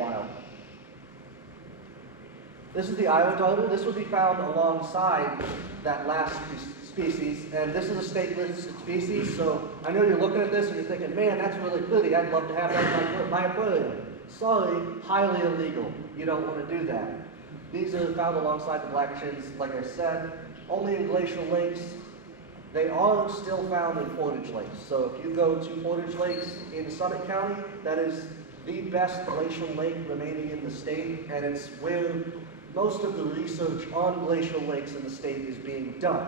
wild. This is the Iowa darter. This would be found alongside that last species, and this is a state listed species, so I know you're looking at this and you're thinking, man, that's really pretty. I'd love to have that in my aquarium. Sorry, highly illegal. You don't want to do that. These are found alongside the black chins, like I said, only in glacial lakes. They are still found in portage lakes. So if you go to portage lakes in Summit County, that is the best glacial lake remaining in the state, and it's where most of the research on glacial lakes in the state is being done.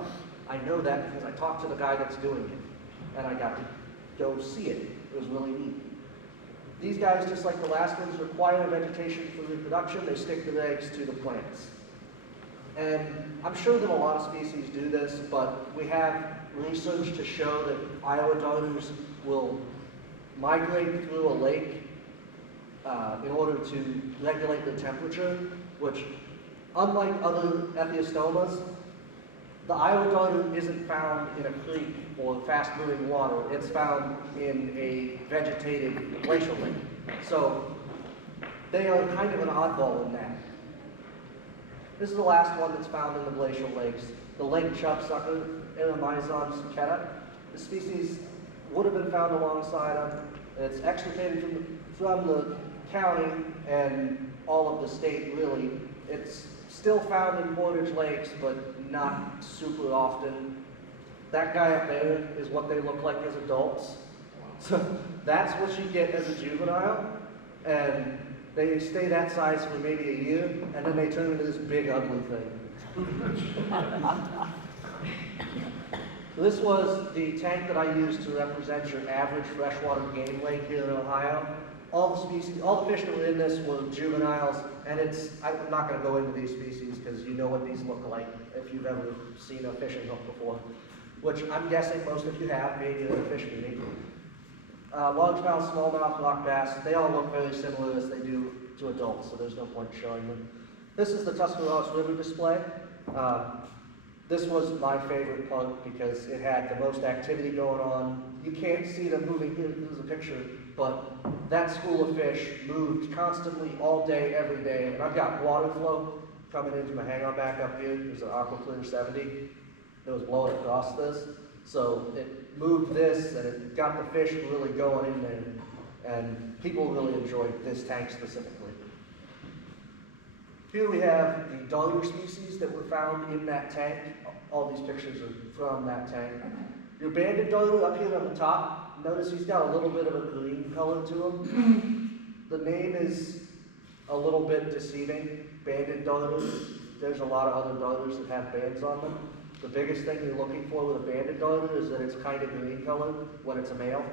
I know that because I talked to the guy that's doing it, and I got to go see it. It was really neat. These guys, just like the last ones, require vegetation for reproduction. They stick their eggs to the plants. And I'm sure that a lot of species do this, but we have research to show that Iowa darters will migrate through a lake in order to regulate the temperature, which, unlike other ethiostomas, the Iowa darter isn't found in a creek or fast-moving water. It's found in a vegetated glacial lake. So they are kind of an oddball in that. This is the last one that's found in the glacial lakes, the lake chubsucker, Eremizon succata. The species would have been found alongside them. It's extricated from the county and all of the state, really. It's still found in portage lakes, but not super often. That guy up there is what they look like as adults. So that's what you get as a juvenile, and they stay that size for maybe a year, and then they turn into this big ugly thing. So this was the tank that I used to represent your average freshwater game lake here in Ohio. All the species, all the fish that were in this were juveniles, and I'm not going to go into these species because you know what these look like if you've ever seen a fishing hook before, which I'm guessing most of you have, maybe at a fish meeting. Largemouth, smallmouth, rock bass, they all look very similar as they do to adults, so there's no point in showing them. This is the Tuscarawas River display. This was my favorite part because it had the most activity going on. You can't see them moving here, there's a picture, but that school of fish moved constantly all day, every day. And I've got water flow coming into my hang-on back up here. There's an Aquaclear 70 that was blowing across this. So it moved this and it got the fish really going in there. And people really enjoyed this tank specifically. Here we have the darter species that were found in that tank. All these pictures are from that tank. Your banded darter up here on the top, notice he's got a little bit of a green color to him. The name is a little bit deceiving, banded darters. There's a lot of other darters that have bands on them. The biggest thing you're looking for with a banded darter is that it's kind of green colored when it's a male.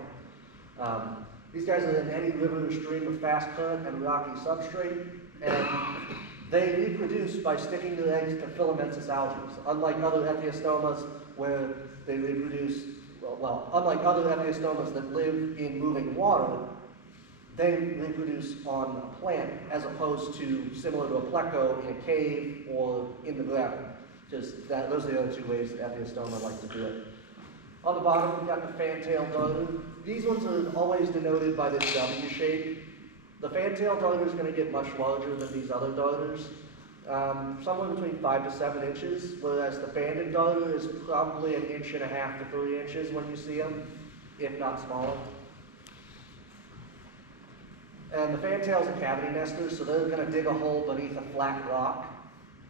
These guys are in any river or stream with fast current and rocky substrate, and they reproduce by sticking their eggs to filamentous algae. Unlike other ethiostomas where they reproduce, unlike other ethiostomas that live in moving water, they reproduce on a plant as opposed to similar to a pleco in a cave or in the ground. Those are the other two ways that ethiostomas like to do it. On the bottom, we've got the fantail darter. These ones are always denoted by this W shape. The fantail darter is going to get much larger than these other darters, somewhere between 5 to 7 inches, whereas the banded darter is probably 1.5 to 3 inches when you see them, if not smaller. And the fantail's a cavity nester, so they're going to dig a hole beneath a flat rock,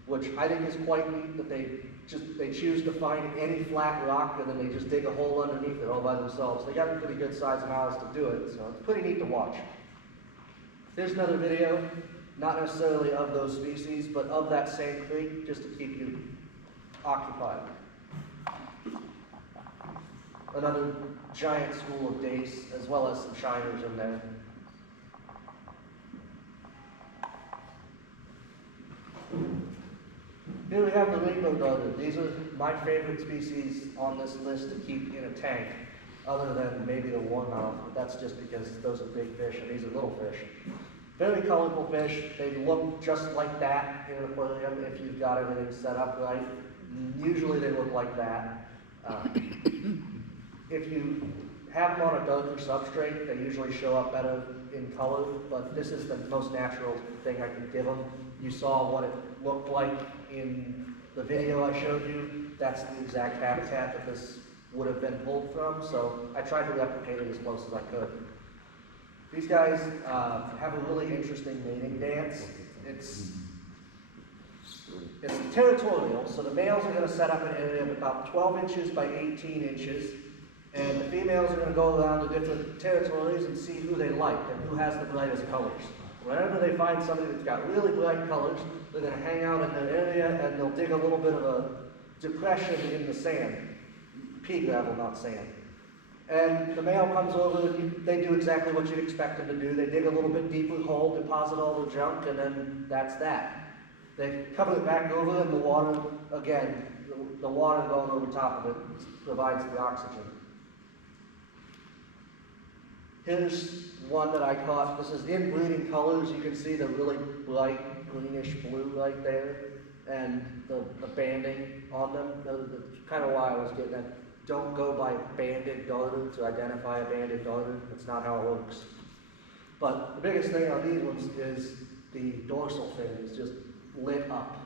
which I think is quite neat that they choose to find any flat rock and then they just dig a hole underneath it all by themselves. They got a pretty good sized mouths to do it, so it's pretty neat to watch. Here's another video, not necessarily of those species, but of that same creek, just to keep you occupied. Another giant school of dace, as well as some shiners in there. Here we have the rainbow darter. These are my favorite species on this list to keep in a tank, other than maybe the warmouth, but that's just because those are big fish and these are little fish. Very colorful fish. They look just like that in an aquarium if you've got everything set up right. Usually they look like that. If you have them on a darker substrate, they usually show up better in color, but this is the most natural thing I can give them. You saw what it looked like in the video I showed you. That's the exact habitat that this would have been pulled from, so I tried to replicate it as close as I could. These guys have a really interesting mating dance. It's territorial, so the males are going to set up an area of about 12 inches by 18 inches, and the females are going to go around to different territories and see who they like and who has the brightest colors. Whenever they find somebody that's got really bright colors, they're going to hang out in their area and they'll dig a little bit of a depression in the sand. Pea gravel, not sand. And the male comes over and they do exactly what you'd expect them to do. They dig a little bit deeper hole, deposit all the junk, and then that's that. They cover it back over and the water, again, the water going over top of it provides the oxygen. Here's one that I caught. This is in breeding colors. You can see the really bright greenish blue right there and the banding on them. That's kind of why I was getting that. Don't go by banded darter to identify a banded darter. That's not how it works. But the biggest thing on these ones is the dorsal fin is just lit up.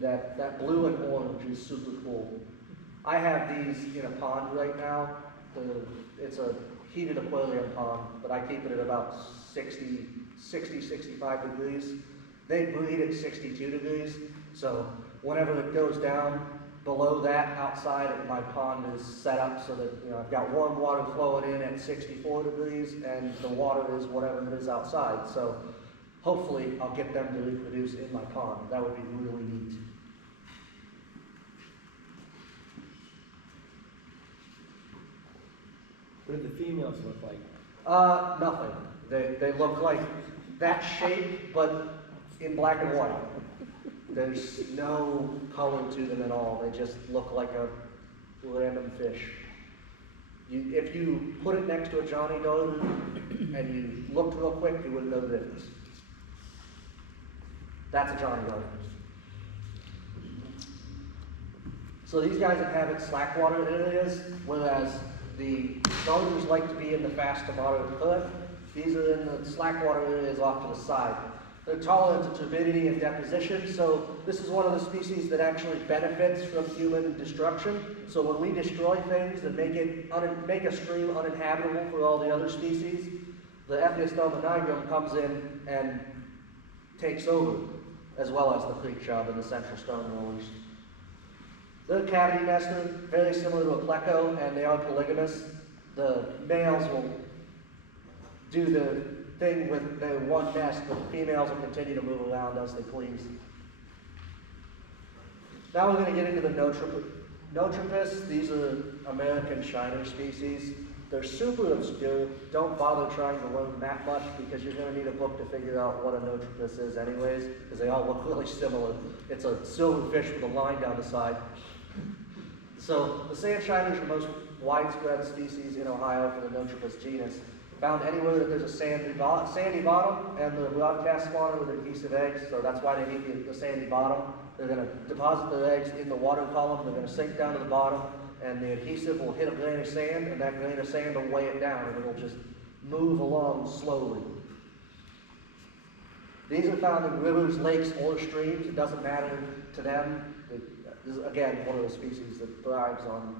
That blue and orange is super cool. I have these in a pond right now. It's a heated aquarium pond, but I keep it at about 60, 65 degrees. They breed at 62 degrees, so whenever it goes down below that, outside my pond is set up so that I've got warm water flowing in at 64 degrees, and the water is whatever it is outside. So hopefully I'll get them to reproduce in my pond. That would be really neat. What do the females look like? Nothing. They look like that shape, but in black and white. There's no color to them at all. They just look like a random fish. If you put it next to a Johnny Darter and you looked real quick, you wouldn't know the difference. That's a Johnny Darter. So these guys inhabit slackwater areas, whereas the darters like to be in the fast to moderate current. These are in the slackwater areas off to the side. They're tolerant to turbidity and deposition, so this is one of the species that actually benefits from human destruction. So when we destroy things that make a stream uninhabitable for all the other species, the Epheostoma nigrum comes in and takes over, as well as the creek chub and the central stone rollers. They're a cavity nester, very similar to a pleco, and they are polygamous. The males will do the thing with their one nest, but the females will continue to move around as they please. Now we're going to get into the Notropus. These are American shiner species. They're super obscure. Don't bother trying to learn that much because you're going to need a book to figure out what a Notropus is anyways, because they all look really similar. It's a silverfish with a line down the side. So the sand shiner is the most widespread species in Ohio for the Notropus genus. Found anywhere that there's a sandy bottom, and the broadcast spawner with adhesive eggs, so that's why they need the sandy bottom. They're going to deposit their eggs in the water column, they're going to sink down to the bottom, and the adhesive will hit a grain of sand, and that grain of sand will weigh it down, and it'll just move along slowly. These are found in rivers, lakes, or streams. It doesn't matter to them. This is, again, one of the species that thrives on